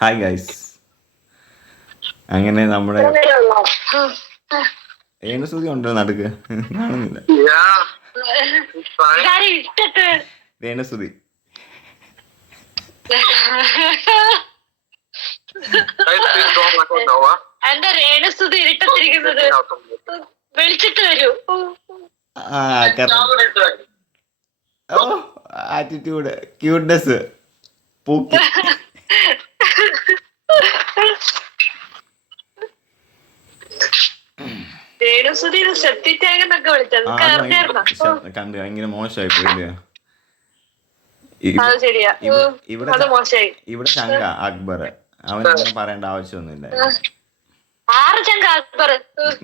Hi guys. അങ്ങനെ നമ്മുടെ ഏണസുതി ഉണ്ടോ നടുക്ക്? കാണുന്നില്ല. രേണസുതി എന്റെ രേണസുതി ഇരുട്ടത്തിരിക്കുന്നത് വിളിച്ചിട്ട് വരൂ. ആറ്റിറ്റ്യൂഡ്, ക്യൂട്ട്നെസ്, പൂക്കി. രേണുസുതി സെപ്റ്റിറ്റാഗെന്നൊക്കെ വിളിച്ചത് കണ്ട് ഭയങ്കര മോശമായി പോയില്ലേ? ഇവിടെ ചങ്ക അക്ബർ, അവനൊന്നും പറയേണ്ട ആവശ്യമൊന്നുമില്ല.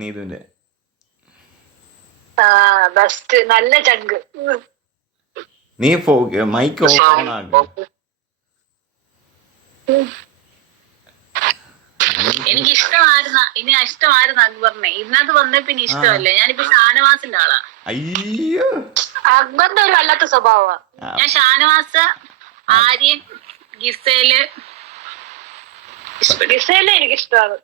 നീതുവിന്റെ നല്ല ചങ്ക്. നീ മൈക്ക് ഓൺ ആക്ക്. എനിക്ക് ഇഷ്ടമായിരുന്നു അക്ബറിനെ. ഇതിനകത്ത് വന്നേ പിന്നെ ഇഷ്ടമല്ല. ഞാനിപ്പോ ഷാനവാസിന്റെ ആളാ. അയ്യോ, അക്ബറിന്റെ ഒരു വല്ലാത്ത സ്വഭാവമാണ്. ഞാൻ ഷാനവാസ്, ആര്യൻ, ഗിസേല് എനിക്ക് ഇഷ്ടമാണ്.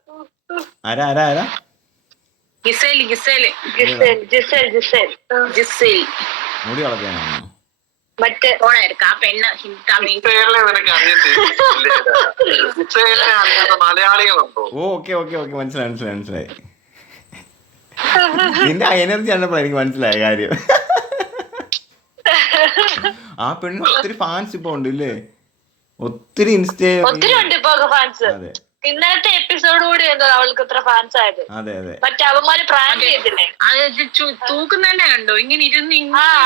മുടി വളർത്താനാണോ? മറ്റേ ആ പെണ്ണ് ഓക്കെ ഓക്കെ ഓക്കെ, മനസ്സിലായി. നിന്റെ എനർജി കണ്ടപ്പോ എനിക്ക് മനസ്സിലായ കാര്യം. ആ പെണ്ണ് ഒത്തിരി ഫാൻസ് ഇപ്പൊ ഉണ്ട് ഇല്ലേ? ഒത്തിരി ഒത്തിരി ഉണ്ട് ഇപ്പൊ ഫാൻസ്. ഇന്നലത്തെ എപ്പിസോഡ് കൂടി അവൾക്ക് ഇത്ര ഫാൻസ് ആയത്. അതെ മറ്റേ അവന്മാര് പ്രാങ്ക് ചെയ്തില്ലേ, തൂക്കുന്നതന്നെ കണ്ടോ ഇങ്ങനെ ഇരുന്ന്.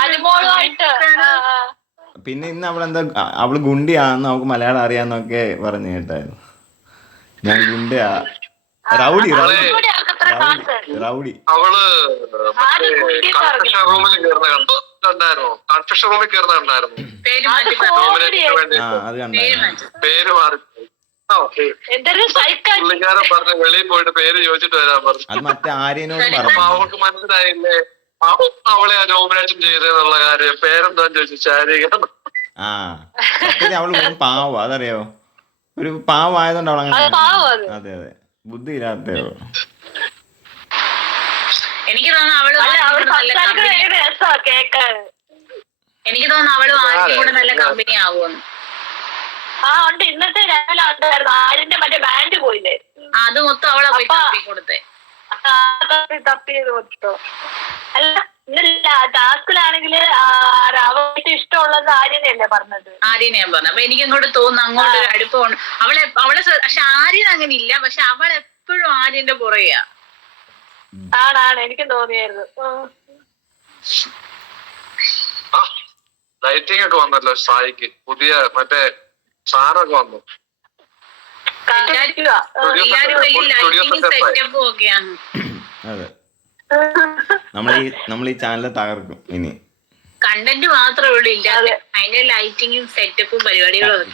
അനുമോളുമായിട്ട്. പിന്നെ ഇന്ന് അവള് ഗുണ്ടിയാന്ന് അവൾക്ക് മലയാളം അറിയാന്നൊക്കെ പറഞ്ഞു കേട്ടായിരുന്നു. ഞാൻ ഗുണ്ടിയാ, റൗഡി. അവള് കൺഫെഷൻ റൂമിൽ കയറുന്ന കണ്ടായിരുന്നു. അത് കണ്ടായിരുന്നു. പേര് മാറി പുള്ളിക്കാരൻ പറഞ്ഞു വെളിയിൽ പോയിട്ട് പേര് ചോദിച്ചിട്ട് വരാൻ പറഞ്ഞു. അത് മറ്റേ ആര്യനോട് അപ്പൊ അവൾക്ക് മനസ്സിലായില്ലേ അവളെ നോമിനേഷൻ ചെയ്തെന്നുള്ള കാര്യം. പേരെന്താന്ന് ചോദിച്ചു, ശാരീരിക. അവള് പാവം, അതറിയോ? ഒരു പാവമായതുകൊണ്ട് അവളങ്ങനെ. അതെ, ബുദ്ധി ഇല്ലാത്തേ. എനിക്ക് തോന്നുന്നു അവള് ആദ്യം കൂടെ നല്ല കമ്പനി ആവുമെന്ന്. ഉണ്ട്. ഇന്നത്തെ രാവിലെ ഉണ്ടായിരുന്നു ആരിന്റെ മറ്റേ ബാൻഡ് പോയില്ലേ, അത് മൊത്തം അവളെ പോയി കൊടുത്തേ. തപ്പി കൊടുത്തോ? അല്ല, ഇന്നല്ല ടാസ്കിലാണെങ്കില് അവൾക്ക് ഇഷ്ടമുള്ളത് ആര്യനെയല്ലേ പറഞ്ഞത്? ആര്യനെയാ പറഞ്ഞത്. അപ്പൊ എനിക്ക് അങ്ങോട്ട് തോന്നുന്നു അങ്ങോട്ട് ഒരു അടുപ്പമുണ്ട് അവളെ. പക്ഷെ ആര്യൻ അങ്ങനെ ഇല്ല. പക്ഷെ അവൾ എപ്പോഴും ആര്യന്റെ പുറകെയാ. ആണാണ്, എനിക്കും തോന്നിയായിരുന്നു. ലൈറ്റിംഗ് ഒക്കെ വന്നല്ലോ സായിക്ക്, പുതിയ മറ്റേ സാധനമൊക്കെ വന്നു. അതെ, നമ്മൾ ഈ ചാനൽ തകർക്കും ഇനി. കണ്ടന്റ് മാത്രമേ ഉള്ളൂ ഇല്ല, അതിന്റെ ലൈറ്റിങ്ങും സെറ്റപ്പും പരിപാടികളും.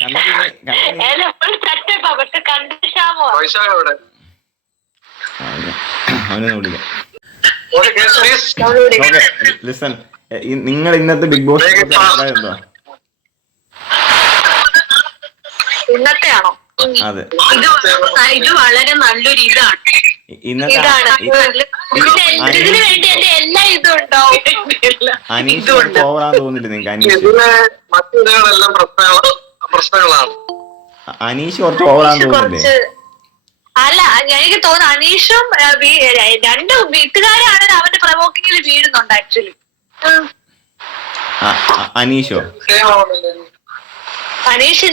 അവനെ വിളിക്കാം. ലിസൺ, നിങ്ങൾ ഇന്നത്തെ ബിഗ് ബോസ് എന്താ? ഇന്നത്തെയാണോ? അതെ, ഇത് വളരെ നല്ലൊരു ഇതാണ്. അനീഷ് ഓവറാന്ന് തോന്നില്ല നിങ്ങൾക്ക്? അനീഷ് കുറച്ച് ഓവറാന്ന് തോന്നില്ലേ? അല്ല, എനിക്ക് തോന്നുന്നു അനീഷും രണ്ട് വീട്ടുകാരാണ് അവന്റെ പ്രവോക്കിങ്ങിൽ വീഴുന്നുണ്ട് ആക്ച്വലി.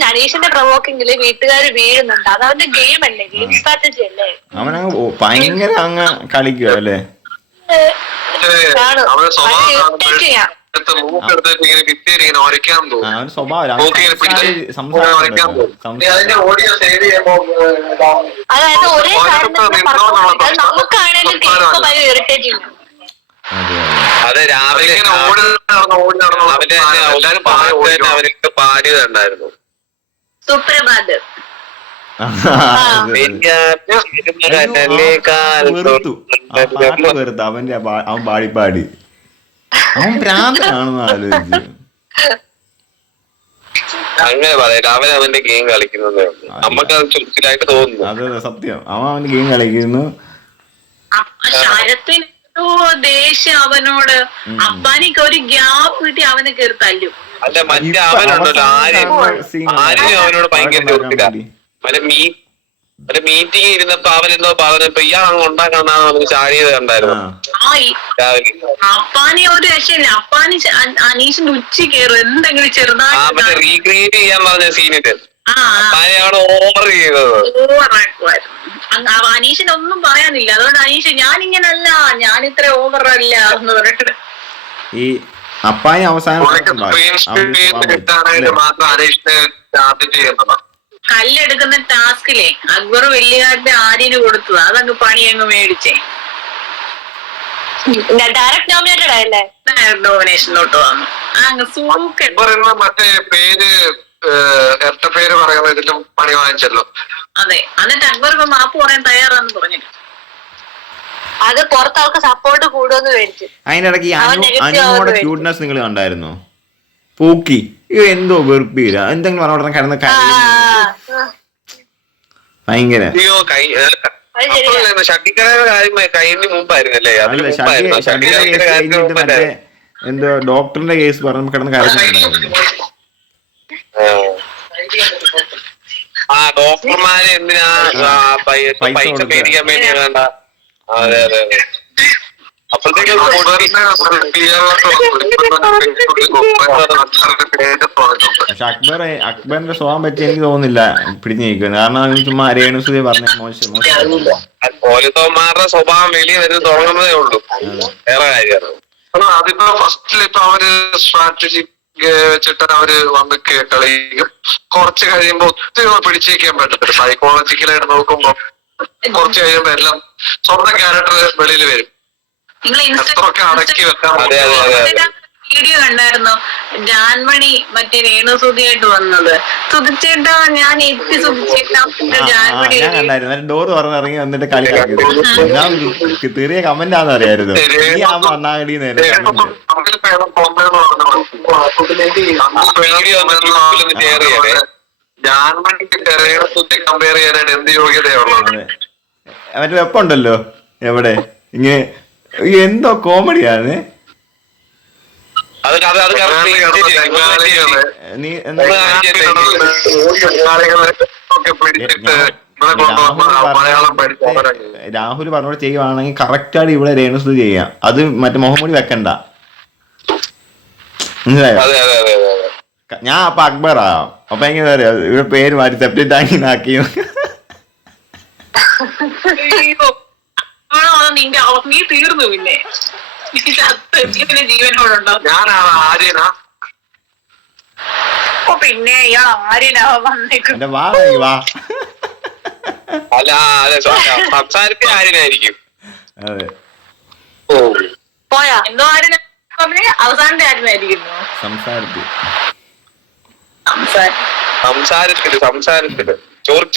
അനീഷിന്റെ പ്രവോക്കിങ്ങില് വീട്ടുകാര് വീഴുന്നുണ്ട്. അത് അവന്റെ ഗെയിം അല്ലേ, ഗെയിം സ്ട്രാറ്റജി അല്ലേ? അവനങ്ങ് ഭയങ്കര അങ്ങ് കളിക്കുക അല്ലേ? അവന്റെ സ്വഭാവം അതായത് ഒരേ നമുക്കാണേലും ഇറിറ്റേറ്റിംഗ്. അതെ, രാവിലെ എല്ലാരും അവനൊക്കെ പാടിയതുണ്ടായിരുന്നു. സുപ്രഭാത്. അവൻ പാടി അവൻ ഭ്രാന്തനാണെന്ന് ആലോചിച്ചു. അങ്ങനെ പറയില്ല, അവൻ അവന്റെ ഗെയിം കളിക്കുന്നതേ ഉള്ളൂ. നമുക്കത് ചുരുക്കിലായിട്ട് തോന്നുന്നു. അത് സത്യം, അവന്റെ ഗെയിം കളിക്കുന്നു. ശരത്തിന് ദേഷ്യം അവനോട്. അപ്പാനിക്ക് ഒരു ഗ്യാപ്പ് കിട്ടി അവനെ കയറി തല്ലും. അല്ല മറ്റേ അവനുണ്ടല്ലോ ആര്യനും അവനോട് ഭയങ്കര ചുരുക്കില്ല. മറ്റേ മീറ്റിംഗ് ഇരുന്നപ്പോ അവനെന്തോ പറഞ്ഞപ്പോ ഇയാൾ അങ്ങ് ഉണ്ടാക്കാന്നാ നമുക്ക് ചാടിയത് കണ്ടായിരുന്നു രാവിലെ. അപ്പാനി ഒരു രക്ഷയില്ല. അപ്പാനി അനീഷിന്റെ ഉച്ച കയറും എന്തെങ്കിലും മറ്റേ റീക്രിയേറ്റ് ചെയ്യാൻ പറഞ്ഞ സീനിട്ട് അപ്പാനെയാണ് ഓവർ ചെയ്തത്. അനീഷിനൊന്നും പറയാനില്ല. അതുകൊണ്ട് അനീഷ് ഞാനിങ്ങനല്ല, ഞാൻ ഇത്ര ഓവർ അല്ല എന്ന് പറഞ്ഞിട്ട് ഈ അപ്പാനി അവസാനം കല്ലെടുക്കുന്ന ടാസ്കിലെ അക്ബർ വെള്ളിയാട്ട് ആര്യന് കൊടുത്തത് അതങ്ങ് പണി അങ്ങ് മേടിച്ചേ. ഡയറക്ട് നോമിനേറ്റഡ് ആയല്ലേ, നോമിനേഷനിലോട്ട് വന്നു. അങ്ങ് സൂക്കൻ മറ്റേ പേര് എത്ര പേര് പറയുന്നതിലും പണി വാങ്ങിച്ചല്ലോ. അതെ, എന്നിട്ട് അക്ബർ ഇപ്പൊ മാപ്പ് പറയാൻ തയ്യാറാന്ന് പറഞ്ഞിട്ട് അത് പുറത്ത് അവർക്ക് സപ്പോർട്ട് കൂടുമെന്ന് മേടിച്ചു. അതിന്റെ ഇടയ്ക്ക് അനുമോടെ ക്യൂട്ട്നെസ് നിങ്ങൾ കണ്ടായിരുന്നോ? പൂക്കി എന്തോ വെറുപ്പില്ല, എന്തെങ്കിലും പറഞ്ഞോട്ടെ കിടന്ന് ഭയങ്കര. ഷട്ടിക്കടയുടെ കാര്യം കഴിഞ്ഞ മുമ്പായിരുന്നല്ലേ? മറ്റേ എന്തോ ഡോക്ടറിന്റെ കേസ് പറഞ്ഞപ്പോ കിടന്ന് കരഞ്ഞിട്ടുണ്ടായിരുന്നു. ഡോക്ടർമാരെ എന്തിനാ പൈസ മേടിക്കാൻ വേണ്ടി വേണ്ട. അതെ അതെ അതെ. അപ്പോഴത്തേക്കും പക്ഷെ അക്ബറിന്റെ സ്വഭാവം പറ്റി എനിക്ക് തോന്നുന്നില്ല പിടിച്ചു നിൽക്കുന്നത്. കാരണം ചുമ്മാ രേണുസുതി പറഞ്ഞ മോശം പോലീസന്മാരുടെ സ്വഭാവം വെളിയിൽ വരുന്നത് തുടങ്ങുന്നതേ ഉള്ളൂ, വേറെ കാര്യമാണ്. അതിപ്പോ ഫസ്റ്റിലിപ്പോ അവര് സ്ട്രാറ്റജി വെച്ചിട്ട് അവര് വന്ന് കളിക്കും. കുറച്ച് കഴിയുമ്പോ ഒത്തിരി പിടിച്ചേക്കാൻ പറ്റത്തില്ല. സൈക്കോളജിക്കലായിട്ട് നോക്കുമ്പോ കുറച്ച് കഴിയുമ്പോ എല്ലാം സ്വന്തം ക്യാരക്ടർ വെളിയിൽ വരും. എത്രയൊക്കെ അടക്കി വെക്കാൻ. വീഡിയോ കണ്ടായിരുന്നു ജാൻമണി മറ്റേ രേണുസുതിയായിട്ട് വന്നത്. സുധിച്ചേട്ടാ ഞാൻ എത്തി സുധിച്ചേട്ടാ ജാൻമണി ഡോറ് പറഞ്ഞിറങ്ങി വന്നിട്ട് കളി ചെറിയ കമന്റ് ആണെന്ന് അറിയായിരുന്നു. കമ്പയർ ചെയ്യാനായിട്ട് എന്ത് യോഗ്യതയുള്ളത്? മറ്റേ വെപ്പുണ്ടല്ലോ എവിടെ ഇങ്ങനെ എന്തോ കോമഡിയാണ്. രാഹുൽ പറഞ്ഞോട് ചെയ്യുവാണെങ്കിൽ കറക്റ്റായിട്ട് ഇവിടെ രേണുസുതി ചെയ്യാം. അത് മറ്റേ മുഹമ്മദ് വെക്കണ്ട, മനസ്സിലായോ? ഞാൻ അപ്പൊ അക്ബറാ. അപ്പൊ എങ്ങനെ അറിയാം ഇവിടെ പേര് മാറ്റി സെപ്പറേറ്റ് ആക്കി. നീ തീർന്നു പിന്നെ ജീവനോടുണ്ടോ? ഞാനാണ് ആര്യനാ. പിന്നെ ഇയാൾ ആര്യനാ വന്നേക്കും. വാ അല്ല അതെ സംസാരത്തിൽ ആര്യനായിരിക്കും. അതെ പോയാ എന്തോ ആര്യന അവസാനത്തെ ആര്യനായിരിക്കുന്നു. സംസാരത്തില്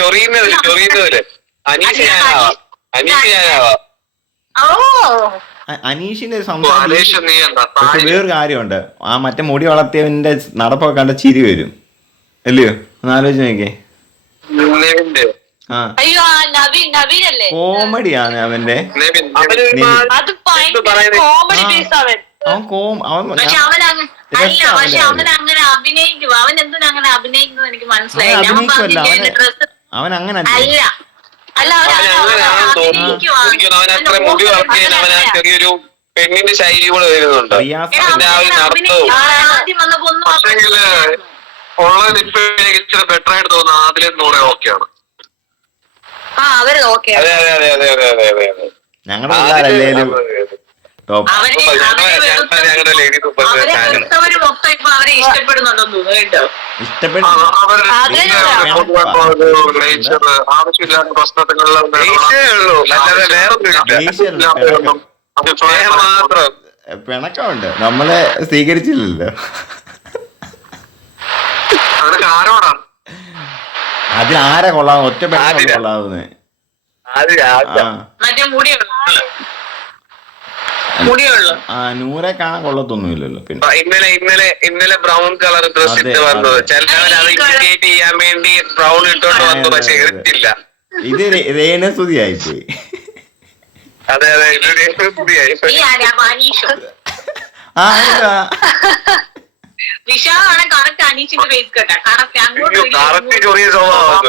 ചൊറിയുന്നതില് അനീഷ് ഞാനാവാ. അനീഷിന്റെ സംസാരം വേറൊരു കാര്യമുണ്ട്. ആ മറ്റേ മുടി വളർത്തിയവന്റെ നടപ്പൊക്കെ കണ്ട ചിരി വരും, അല്ലയോ? ഒന്ന് ആലോചിച്ച് നോക്കിയേ. അയ്യോ നവീനല്ലേ, കോമഡിയാണ് അവന്റെ. പക്ഷെ അവൻ അങ്ങനെ അഭിനയിക്കും. അവൻ എന്തിനാ അങ്ങനെ അഭിനയിക്കുന്നത് എനിക്ക് മനസ്സിലായി. അവൻ അങ്ങനെ അല്ല അവനത്ര മുടി വളർത്തിയാൽ അവന് ചെറിയൊരു പെണ്ണിന്റെ ശൈലി കൂടെ വരുന്നുണ്ട്. ഉള്ളത് ഇപ്പൊ എനിക്ക് ഇച്ചിരി ബെറ്റർ ആയിട്ട് തോന്നുന്നു. ആദ്യം കൂടെ ഓക്കെയാണ്. അതെ അതെ അതെ അതെ അതെ അതെ അതെ അതെ. ഞങ്ങളുടെ ആവശ്യമില്ലാത്ത പ്രശ്നങ്ങളിലും പിണക്കമുണ്ട്, നമ്മളെ സ്വീകരിച്ചില്ലല്ലോ. അതിലാരെ കൊള്ളാം? ഒറ്റ പെണ്ണ കൊള്ളാവുന്നേ. മുടിയുള്ളു. നൂറെ കാണാൻ കൊള്ളത്തൊന്നുമില്ലല്ലോ. പിന്നെ ഇന്നലെ ബ്രൗൺ കളർ ഡ്രസ് ഇട്ട് വന്നത് ചിലവർ അത് ഇമിറ്റേറ്റ് ചെയ്യാൻ വേണ്ടി ബ്രൗൺ ഇട്ടോണ്ട് വന്നു, പക്ഷെ ഇട്ടില്ല. ഇത് രേണുസുതി ആയിപ്പോയി. അതെ ഇത് രേണുസുതിയായി. വിശാലാണ് കറക്റ്റ് അനീഷിന്റെ ഫേസ് കട്ടാ. കറക്റ്റ് അങ്ങോട്ട് കറക്റ്റ് ചെറിയ സ്വഭാവം,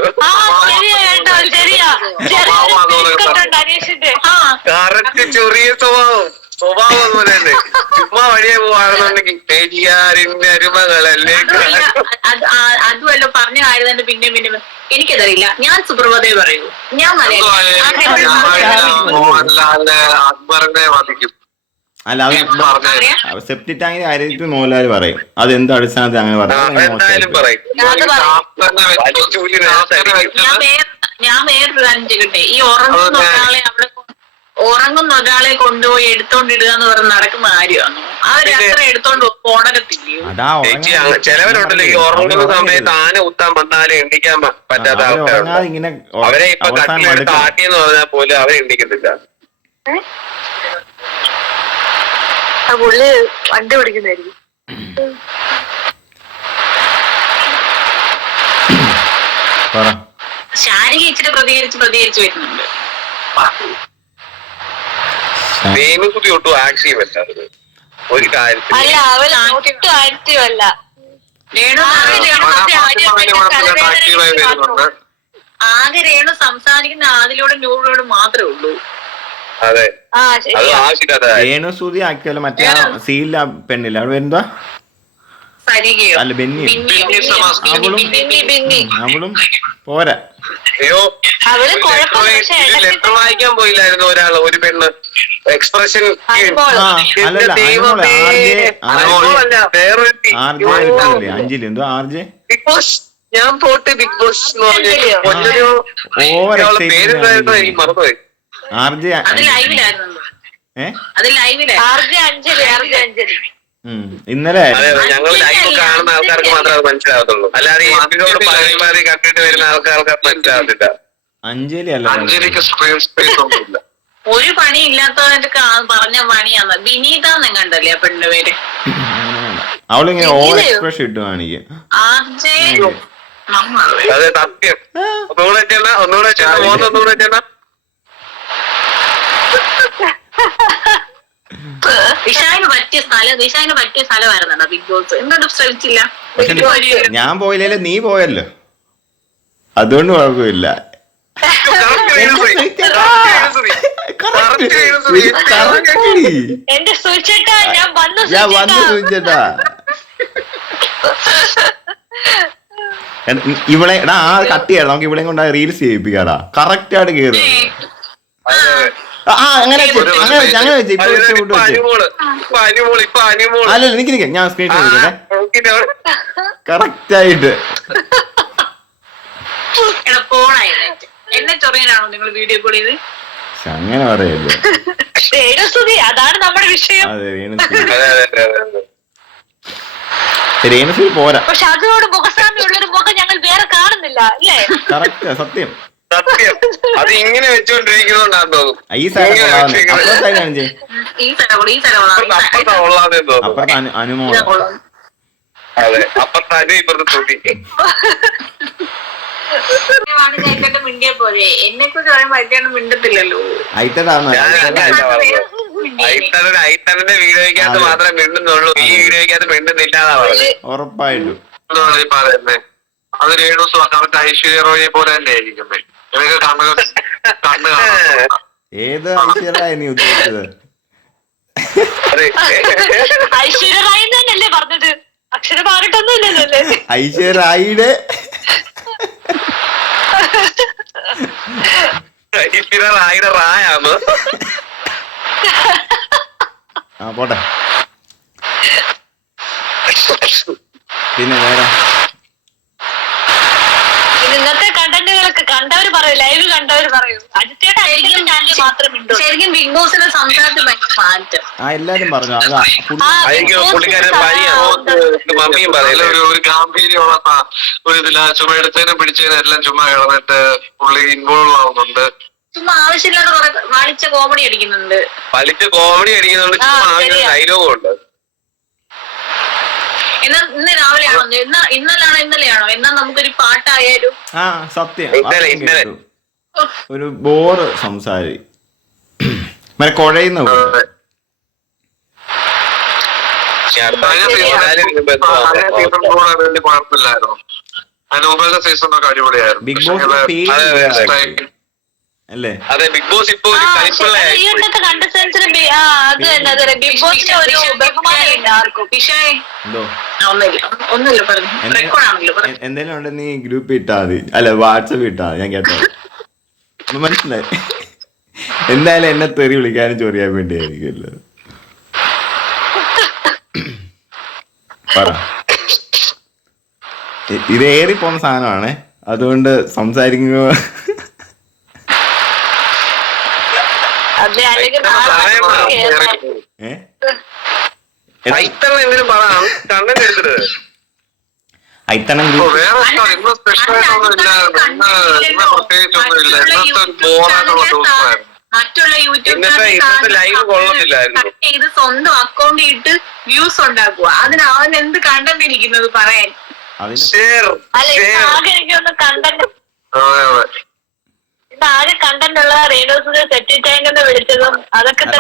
കറക്റ്റ് ചെറിയ സ്വഭാവം അതുപോലെ തന്നെ. ചുമ്മാ വഴിയെ പോവാണെന്നുണ്ടെങ്കിൽ പേജിയാറിന്റെ അരുമകളല്ലേ. അതുമല്ലോ പറഞ്ഞ കാര്യം തന്നെ പിന്നെ എനിക്കതറിയില്ല. ഞാൻ സുപ്രഭാതേ പറയൂ. ഞാൻ മോഹൻലാലിനെ അക്ബറിനെ വധിക്കും. അല്ല അത് സെപ്റ്റി ടാങ്കിന്റെ കാര്യത്തിൽ മോഹൻലാൽ പറയും. അത് എന്ത് അടിസ്ഥാനത്തിൽ അങ്ങനെ ഞാൻ വേറൊരു കാര്യം ചെയ്യട്ടെ. ഈ ഉറങ്ങുന്ന ഒരാളെ കൊണ്ടുപോയി എടുത്തോണ്ടിടുക എന്ന് പറഞ്ഞ് നടക്കുന്ന കാര്യമാണ്. അവരത്ര എടുത്തോണ്ട് പോണകത്തില്ലയോ? ചിലവരുണ്ടല്ലോ ഈ ഉറങ്ങുന്ന സമയത്ത് ആന കുത്താൻ വന്നാലും എണ്ണിക്കാൻ പറ്റാത്ത ആൾക്കാരുണ്ട്. അവരെ ഇപ്പൊ കട്ടിലെടുത്ത് ആട്ടിയെന്ന് പറഞ്ഞാൽ പോലും അവരെ എണ്ണിക്കത്തില്ല. പുള്ളി വണ്ടി പിടിക്കുന്നതായിരിക്കും. ശാരിക ഇച്ചിരി പ്രതികരിച്ച് വരുന്നുണ്ട്. രേണുസുതി ഒട്ടും ആക്റ്റീവ് അല്ല ഒരു കാര്യത്തിൽ. അല്ല അവള് ഒട്ടും ആക്റ്റീവ് അല്ല. ആകെ രേണു സംസാരിക്കുന്ന അതിലൂടെ നൂറിലൂടെ മാത്രമേ ഉള്ളൂ. അതെ രേണുസുതി ആക്കിയല്ല മറ്റേ സീല പെണ്ണില്ല അവിടെ വരുന്നതാ. അല്ല ബെന്നി, അവളും പോരാ. ലെറ്റർ വായിക്കാൻ പോയില്ലായിരുന്നു ഒരു പെണ്ണ്. എക്സ്പ്രഷൻ അഞ്ജലി എന്തോ ആർജെ ബിഗ് ബോസ്. ഞാൻ പോട്ട് ബിഗ് ബോസ് എന്ന് പറഞ്ഞു പേരെന്തായിരുന്നു എനിക്ക് മറന്നുപോയി. ഇന്നലെ ഞങ്ങൾ ലൈവ് കാണുന്ന ആൾക്കാർക്ക് മാത്രമേ അത് മനസ്സിലാകത്തുള്ളൂ, അല്ലാതെ കണ്ടിട്ട് വരുന്ന ആൾക്കാർക്ക് മനസ്സിലാകത്തില്ല. അഞ്ജലി അല്ല, അഞ്ജലിക്ക് സ്ക്രീൻ സ്പേസ് ഒന്നുമില്ല. ഒരു പണി ഇല്ലാത്തവന്റെ പറഞ്ഞ പണിയാന്ന്. വിനീത എന്നെങ്ങണ്ടല്ലേ ആ പെണ്ണിന്റെ പേര്. അവളിങ്ങനെ ഓവർ എക്സ്പ്രഷൻ ഇട്ട് കാണിക്കും. അതെ സത്യം. ഒന്നുകൂടെ ചെന്ന വിശാലിന് പറ്റിയ സ്ഥലമായിരുന്നോ ബിഗ് ബോസ്? എന്തുകൊണ്ട് ശ്രമിച്ചില്ല? ഞാൻ പോയില്ലേ, നീ പോയല്ലോ, അതുകൊണ്ട് കുഴപ്പമില്ല. എന്റെ സുചേട്ടാ ഞാൻ വന്നു സുചേട്ടാ. ഇവിടെ എടാ ആ കട്ടിയാണ്, നമുക്ക് ഇവിടെ കൊണ്ട് റീൽസ് ചെയ്യിപ്പിക്കാടാ. കറക്റ്റ് ആയിട്ട് കേറും. അങ്ങനെ അല്ല എനിക്ക് ഞാൻ സ്ക്രീൻ കറക്റ്റ് ആയിട്ട്. എന്നെ ചൊറിയാനാണോ നിങ്ങൾ വീഡിയോ കോൾ ചെയ്ത്? അങ്ങനെ പറയല്ലേ, അതാണ് നമ്മുടെ വിഷയം. അതെ രേണുസുതി പോരാ. പക്ഷെ അതിനോട് മുഖസാമ്യമുള്ളൊരു മുഖം ഞങ്ങൾ വേറെ കാണുന്നില്ല അല്ലേ? കറക്റ്റ് സത്യം. അത് ഇങ്ങനെ വെച്ചോണ്ടിരിക്കുന്നോണ്ടാന്ന് തോന്നുന്നു. ഈ സൈഡ് അനുമോള. അതെ അപ്പുറത്ത് അനു ഇപ്പുറത്ത് തൊട്ടി. മിണ്ടിയ പോലെ എന്നെ കുറിച്ച് പറയുമ്പോ അയറ്റാണ് മിണ്ടത്തില്ലല്ലോ. ഐത്തന്റെ വീഡിയോയ്ക്കകത്ത് മാത്രമേ മിണ്ടുന്നുള്ളൂ, ഈ വീഡിയോയ്ക്കകത്ത് മിണ്ടുന്നില്ലാതാ പറഞ്ഞത്. ഉറപ്പായിട്ടും പറയുന്നേ അത് രേണുസു കറക്റ്റ് ഐശ്വര്യ റോയെ പോലെ തന്നെ ആയിരിക്കും. ഏത് ഐശ്വര്യ നീ ഉദ്ദേശിച്ചത്? ഐശ്വര്യ റായി തന്നെയല്ലേ പറഞ്ഞത്? അക്ഷരം മാറിട്ടൊന്നും ഇല്ലല്ലേ? ഐശ്വര്യ റായിയുടെ ഐശ്വര്യ റായിയുടെ റായാന്ന്. പോട്ടെ. പിന്നെ വേറെ ഇന്നത്തെ കണ്ടന്റുകളൊക്കെ കണ്ടവര് പറയൂ, ലൈവ് കണ്ടവര് പറയൂ. ശരിക്കും ബിഗ് ബോസിന്റെ സംസാരത്തിൽ ഭയങ്കര മാറ്റം. എല്ലാരും പറഞ്ഞു. പുള്ളിക്കാരൻ മമ്മിയും പറയില്ല, ഒരു ഗാംഭീര്യമുള്ള ഒരു ഇതില ചുമ എടുത്തതിനും പിടിച്ചതിനും എല്ലാം ചുമ്മാ കിടന്നിട്ട് പുള്ളി ഇൻവോൾവ് ആവുന്നുണ്ട്. ചുമ്മാ ആവശ്യമില്ലാത്ത കുറെ വളിച്ച കോമഡി അടിക്കുന്നുണ്ട്. വലിച്ച് കോമഡി അടിക്കുന്നുണ്ട്, ചുമ്മാ ആവശ്യം ഡയലോഗും ഉണ്ട്. എന്നാ ഇന്ന് രാവിലെയാണോ ഇന്നലെയാണോ എന്നാ നമുക്കൊരു പാട്ടായാലും. ആ സത്യം ഇന്നലെ. ഒരു ബോറ് സംസാരി മറ്റേ കുഴയുന്ന കുഴപ്പമില്ലായിരുന്നു. അതിന് മുമ്പത്തെ സീസണൊക്കെ അടിപൊളിയായിരുന്നു. ബിഗ് ബോസ് അല്ലേ? അതെ, ബിഗ് ബോസ് ഇപ്പൊ ഒരു കളിപ്പുള്ളതായി. എന്തേലും ഉണ്ട് നീ ഗ്രൂപ്പ് ഇട്ടാ മതി, അല്ല വാട്സപ്പ് ഇട്ടാ മതി, ഞാൻ കേട്ടോ. മനസ്സിലായി. എന്തായാലും എന്നെ തെറി വിളിക്കാനും ചൊറിയാൻ വേണ്ടിയായിരിക്കുമല്ലോ. പറ. ഇത് ഏറിപ്പോന്ന സാധനമാണ്, അതുകൊണ്ട് സംസാരിക്കുമ്പോ ഐത്തണം മറ്റുള്ള യൂട്യൂബ് ഇത് സ്വന്തം അക്കൗണ്ട് ഇട്ട് വ്യൂസ് ഉണ്ടാക്കുക. അതിന് അവൻ എന്ത് കണ്ടന്റ് ഇരിക്കുന്നത് പറയാൻ. ആകെ കണ്ടന്റ് ഉള്ള റേഡിയോസിന് സെറ്റ് ടാങ്കെന്ന് വിളിച്ചതും അതൊക്കെ തന്നെ.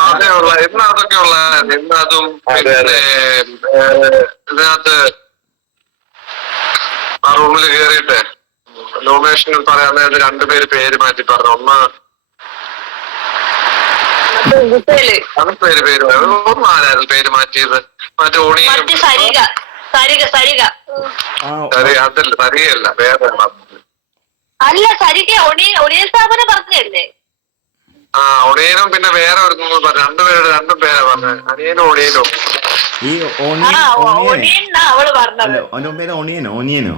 ഇതിനകത്ത് ആ റൂമിൽ കേറിയിട്ട് നോമിനേഷൻ പറയാൻ നേരത്ത് രണ്ടുപേര് പേര് മാറ്റി പറഞ്ഞു. ഒന്ന് ആരായിരുന്നു പേര് മാറ്റിയത്? മറ്റേ ഓണി അതല്ല, സരിയല്ല, വേറെ അല്ല സരിക ഒണിയൻ സ്ഥാപനം പറഞ്ഞല്ലേ? ആ ഒണിയനും പിന്നെ വേറെ ഒരു രണ്ടും പേരാ പറഞ്ഞത്, അനിയനും ഒണിയനും. ഈ അവള് പറഞ്ഞത് ഒണിയനോ ഒന്നീന്ന്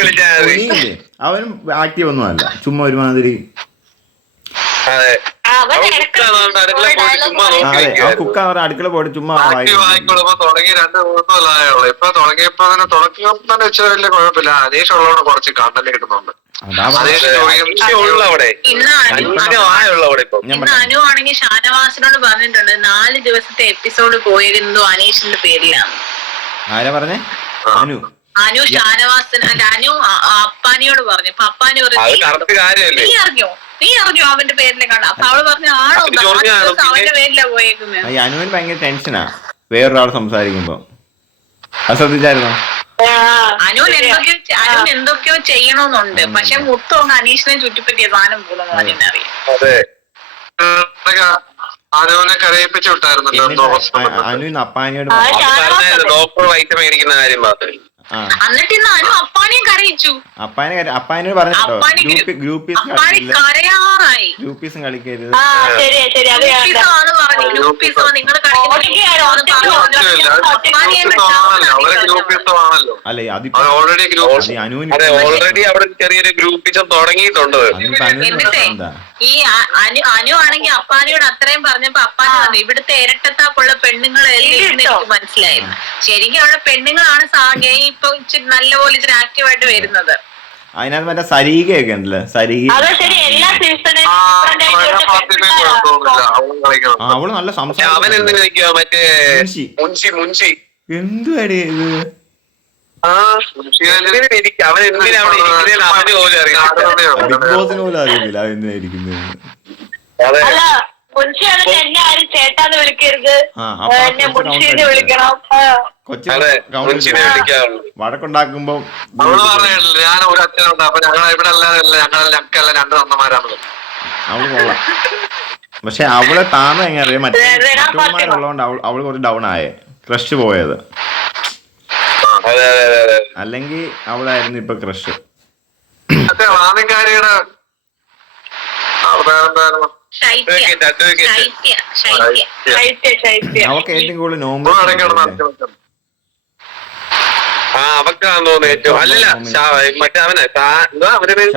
വിളിച്ചാ മതി. അവനും ആക്റ്റീവ് ഒന്നും അല്ല, ചുമ്മാ ഒരുമാതിരി. അതെ, കുക്ക അവർ അടുക്കള പോയിട്ട് ചുമ്മാ തുടങ്ങി 2 ദിവസമല്ലായുള്ളൂ. ഇപ്പൊ തുടങ്ങിയപ്പോ തന്നെ വെച്ചാൽ വലിയ കുഴപ്പമില്ല. അനീഷ് ഉള്ളവിടെ കുറച്ച് കണ്ടന്റ് കിട്ടുന്നുണ്ട്. ഇന്ന് അനു ആണെങ്കിൽ ഷാനവാസിനോട് പറഞ്ഞിട്ടുണ്ട് 4 ദിവസത്തെ എപ്പിസോഡ് പോയിരുന്നോ അനീഷിന്റെ പേരിലാണ്. ആരാ പറഞ്ഞേ? അനു ഷാനവാസൻ അല്ല, അനു അപ്പാനിയോട് പറഞ്ഞു. അപ്പൊ അപ്പാനി പറഞ്ഞു നീ അറിഞ്ഞോ അവന്റെ പേരിലെ കണ്ട. അപ്പൊ അവള് പറഞ്ഞു ആണോ, അവന്റെ പേരിലാ പോയേക്കുന്നത്. അനുവിന് ഭയങ്കര ടെൻഷനാ വേറൊരാൾ സംസാരിക്കുമ്പോ. അത് ശ്രദ്ധിച്ചായിരുന്നോ? അനു എന്തൊക്കെയോ ചെയ്യണമെന്നുണ്ട്, പക്ഷെ മൊത്തം അനീഷിനെ ചുറ്റിപ്പറ്റിയ സാധനം പോലെന്ന് അറിയാം. അനുവിനെ കരയിപ്പിച്ചു വിട്ടായിരുന്നല്ലോ അനുവിന് അപ്പാനിയോട്. ഡോക്ടർ വൈറ്റ് മേടിക്കുന്ന കാര്യം മാത്രമേ. എന്നിട്ട് ഇന്ന് അനു അപ്പാനെയും കരയിച്ചു. അപ്പാനോട് പറഞ്ഞോ ഗ്രൂപ്പീസും കളിക്കരുത്. അല്ലെ ഓൾറെഡി അവിടെ ചെറിയൊരു ഗ്രൂപ്പിസം തുടങ്ങിയിട്ടുണ്ട്. ഈ അനു ആണെങ്കിൽ അപ്പാനിയോട് അത്രയും പറഞ്ഞപ്പോ അപ്പാനി പറഞ്ഞു ഇവിടുത്തെ ഇരട്ടത്താപ്പുള്ള പെണ്ണുങ്ങളെല്ലാം എനിക്ക് മനസ്സിലായിരുന്നു. ശരിക്കും അവിടെ പെണ്ണുങ്ങളാണ് ഇപ്പൊ നല്ലപോലെ ഇച്ചിരി ആക്റ്റീവായിട്ട് വരുന്നത്. അതിനകത്ത് മറ്റേ സരീകയൊക്കെ ഉണ്ടല്ലോ, സരീക അവള് നല്ല സംസാരം. അവൻ എന്തിനാ മറ്റേ എന്തുവാടി ഇത്? അവൻ എന്തിനാ അവന് പോലും അറിയാം. ബിഗ് ബോസിന് പോലും അറിയുന്നില്ല അവൻ എന്തിനാ ഇരിക്കുന്നത്. എന്നെ ആരും ചേട്ടാന്ന് വിളിക്കരുത്, എന്നെ മുൻഷീന്ന് വിളിക്കണം. വഴക്കുണ്ടാക്കുമ്പോ അവള് പറഞ്ഞിട്ടില്ല ഞാൻ ഒരു അച്ഛനുണ്ട്, അപ്പൊ ഞങ്ങൾ ഇവിടെ ഞങ്ങൾക്കെല്ലാം 2 തന്നമാരാണ്. അവള് കൊള്ളാം. പക്ഷെ അവളെ താമ എങ്ങനെ അറിയാം, മറ്റുള്ളവരുള്ളതുകൊണ്ട് അവള് കുറച്ച് ഡൗൺ ആയേ, ക്രഷ് പോയത്. അല്ലെങ്കിൽ അവളായിരുന്നു ഇപ്പൊ ക്രഷ്. വാണിക്കാരിയുടെ അവക്ക് ഏറ്റവും കൂടുതൽ നോമ്പ് അവക്കാന്ന് തോന്നുന്നു ഏറ്റവും. അല്ലല്ല മറ്റേ അവന് അവന്റെ പേര്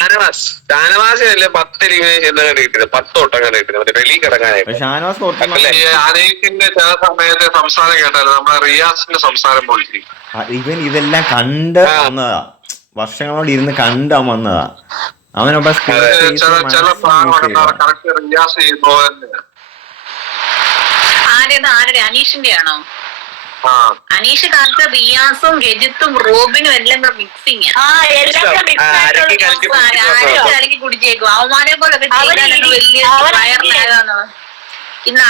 ഷാനവാസിനല്ലേ 10 എലിമിനേഷൻ കിട്ടിയത്, 10 വട്ടം കണ്ട് കിട്ടിയത്, മറ്റേ വെളി കിടക്കാനായിട്ട്. ഷാനവാസ് കുറച്ച് അനീഷിന്റെ ചില സമയത്തെ സംസാരം കേട്ടാലും നമ്മുടെ റിയാസിന്റെ സംസാരം പോലെ ഇവൻ ഇതെല്ലാം കണ്ട് വന്നതാ, വർഷങ്ങളോട് ഇരുന്ന് കണ്ട് വന്നതാ. അവനൊപ്പം ചില കറക്റ്റ് റിയാസ് ചെയ്യുമ്പോ ആരുടെ അനീഷിന്റെ ആണോ? അനീഷ് കാലത്ത് റിയാസും രജിത്തും റോബിനും എല്ലാം കൂടെ മിക്സിങ് കലക്കി കുടിച്ചേക്കും. അവന്മാരെ പോലൊക്കെ ചെയ്താലാണ് വലിയ വയറിലാകാന്ന്. ഇന്ന്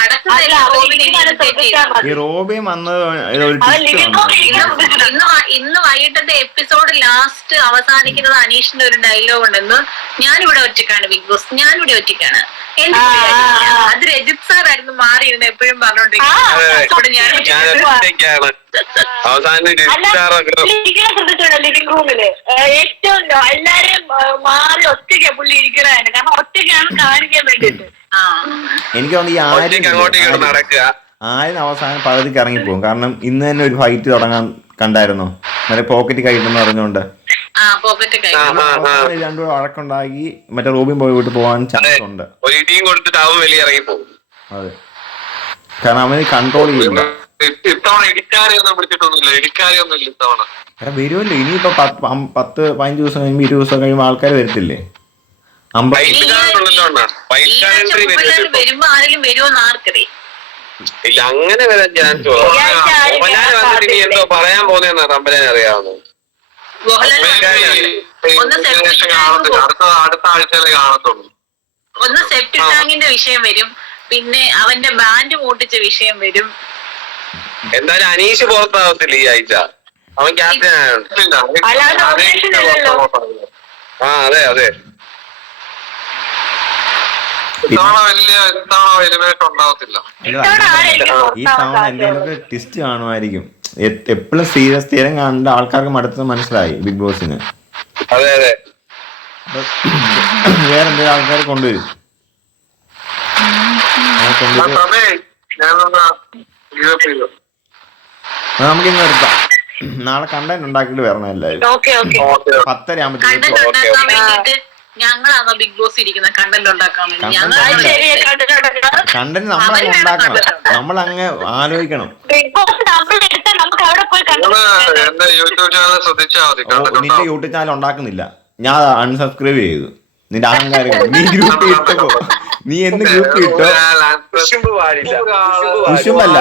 ഇന്ന് വൈകിട്ടത്തെ എപ്പിസോഡ് ലാസ്റ്റ് അവസാനിക്കുന്നത് അനീഷിന്റെ ഒരു ഡയലോഗ് ഉണ്ടെന്ന്, ഞാനിവിടെ ഒറ്റക്കാണ് ബിഗ് ബോസ്, ഞാനിവിടെ ഒറ്റക്കാണ്. അത് രജിത് സാർ ആയിരുന്നു മാറിയിരുന്നത് എപ്പോഴും പറഞ്ഞോണ്ടിരിക്കുന്നത്. ലിവിംഗ് റൂമില് ഏറ്റവും എല്ലാരെയും മാറി ഒറ്റയ്ക്ക് പുള്ളി ഇരിക്കണാണ്, കാരണം ഒറ്റയ്ക്കാണ് കാണിക്കാൻ വേണ്ടിട്ട്. എനിക്ക് തോന്നുന്നു ഈ ആരും അവസാനം പകുതിക്ക് ഇറങ്ങിപ്പോകും. കാരണം ഇന്ന് തന്നെ ഒരു ഫൈറ്റ് തുടങ്ങാൻ കണ്ടായിരുന്നോ, മറ്റേ പോക്കറ്റ് കഴിട്ടെന്ന് പറഞ്ഞുകൊണ്ട് രണ്ടുകൂടെ വഴക്കുണ്ടാക്കി മറ്റേ റൂബിൻ പോയി വിട്ട് പോകാൻ ചാൻസ് ഉണ്ട്. അതെ, കാരണം അവന് കൺട്രോൾ ചെയ്യില്ല. വരുമല്ലോ ഇനിയിപ്പോ 10-15 ദിവസം കഴിയുമ്പോ 20 ദിവസം കഴിയുമ്പോ ആൾക്കാർ വരത്തില്ലേ? വരുമ്പോ ആരെങ്കിലും വരുമോന്ന് ആർക്കറിയാം. ഇല്ല, അങ്ങനെ വരാൻ ചാൻസ് എന്തോ പറയാൻ പോകുന്ന തമ്പലാൻ അറിയാവുന്നു. അടുത്ത ആഴ്ചയിലേ കാണത്തുള്ളൂ. ഒന്ന് സെപ്റ്റിക് ടാങ്കിന്റെ വിഷയം വരും, പിന്നെ അവന്റെ ബാൻഡ് മൂട്ടിച്ച വിഷയം വരും. എന്തായാലും അനീഷ് പുറത്താവത്തില്ല ഈ ആഴ്ച, അവൻ ക്യാപ്റ്റൻ ആയോണ്ട്. അതെ അതെ, ഈ തവണ എന്തെങ്കിലുമൊക്കെ ട്വിസ്റ്റ് കാണുമായിരിക്കും. എപ്പോഴും സ്ഥിരം കണ്ട ആൾക്കാർക്ക് മടുത്തത് മനസ്സിലായി ബിഗ് ബോസിന്. അതെ അതെ, വേറെ എന്തെങ്കിലും ആൾക്കാർ കൊണ്ടുവരും. നമുക്ക് ഇന്ന് എടുക്കാം, നാളെ കണ്ടന്റ് ഉണ്ടാക്കിട്ട് വരണം എല്ലാവരും. 10:30 ആകുമ്പോഴത്തേക്കും ഞങ്ങളാണോ ബിഗ് ബോസ് ഇരിക്കുന്ന കണ്ടന്റ് ഉണ്ടാക്കാൻ വേണ്ടി? കണ്ടന്റ് നമ്മളങ്ങ് ഉണ്ടാക്കണം, നമ്മളങ്ങ് ആലോചിക്കണം. നിന്റെ യൂട്യൂബ് ചാനൽ ഉണ്ടാക്കുന്നില്ല, ഞാൻ അൺസബ്സ്ക്രൈബ് ചെയ്തു. നിന്റെ അഹങ്കാരം, നീ ഗ്രൂപ്പ് ഇട്ടോ, നീ എന്ന് ഗ്രൂപ്പ് ഇട്ടോ, കുശുമ്പല്ല